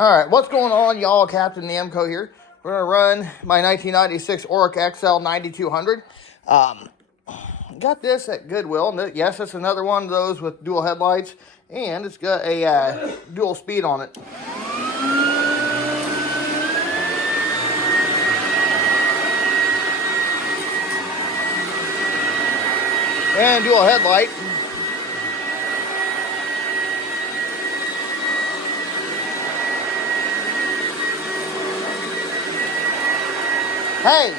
All right, what's going on, y'all? Captain Namco here. We're gonna run my 1996 Oreck XL9200. Got this at Goodwill. Yes, it's another one of those with dual headlights, and it's got a dual speed on it. And dual headlight. Hey!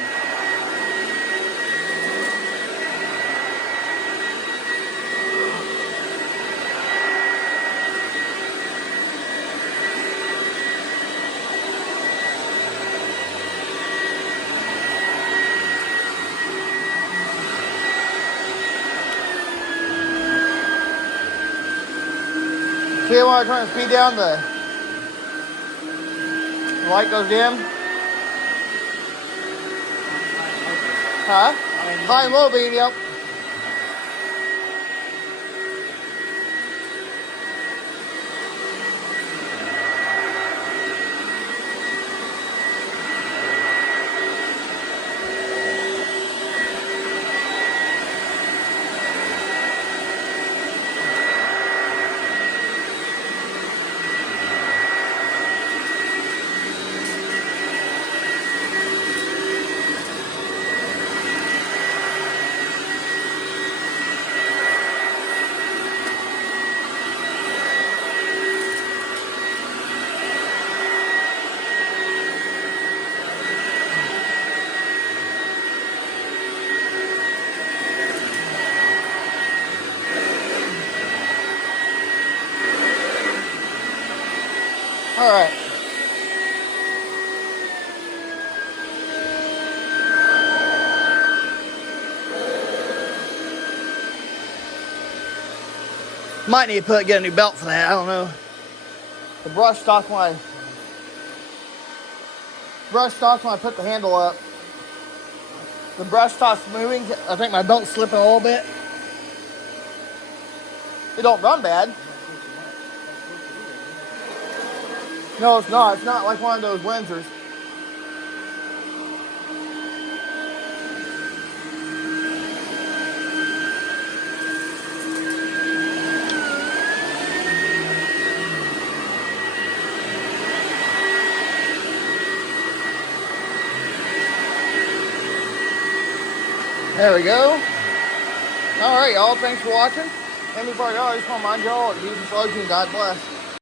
See when I turn the speed down, the light goes dim? Huh? High and low beam, yep. All right. Might need to get a new belt for that. I don't know. The brush stock when I put the handle up. The brush stock's moving. I think my belt's slipping a little bit. It don't run bad. No, it's not. It's not like one of those Windsors. There we go. All right, y'all. Thanks for watching. And before I go, I just want to mind y'all, Jesus loves you and God bless.